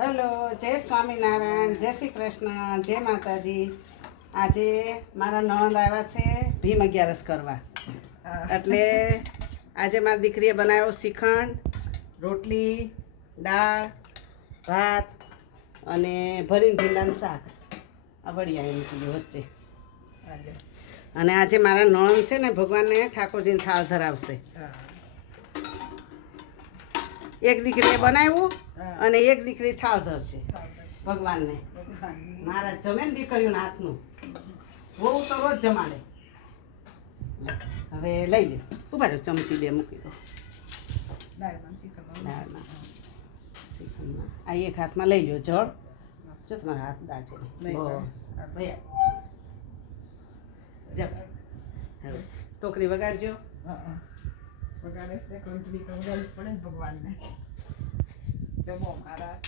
Hello, જય સ્વામિનારાયણ, જય શ્રી કૃષ્ણ, જય માતાજી. આજે મારા નણંદ આવ્યા છે ભીમ 11 કરવા. એટલે આજે મારી દીકરીએ બનાવ્યો શ્રીખંડ, રોટલી, દાળ, ભાત અને ભરીને ભીંડાનું શાક. આ વડિયા મૂકી વચ્ચે. અને આજે મારા નણંદ છે ને ભગવાનને ઠાકોરજીને થાળ ધરાવશે. એક દીકરીએ બનાવ્યું અને એક દીકરી થાળ ધરશે ભગવાનને. મારા જમે ને દીકરીઓના હાથનું બહુ તો રોજ જમાડે. હવે લઈ લે, ઉભા રહ્યો, ચમચી બે મૂકી દો દાળમાં. શ્રીખંડમાં આ એક હાથમાં લઈ લો જળ. જો તમારા હાથ દાજે હવે ટોકરી વગાડજો. વગાડે છે કંઠી તો વગાડવી પડે ને ભગવાનને. જમો મહારાજ.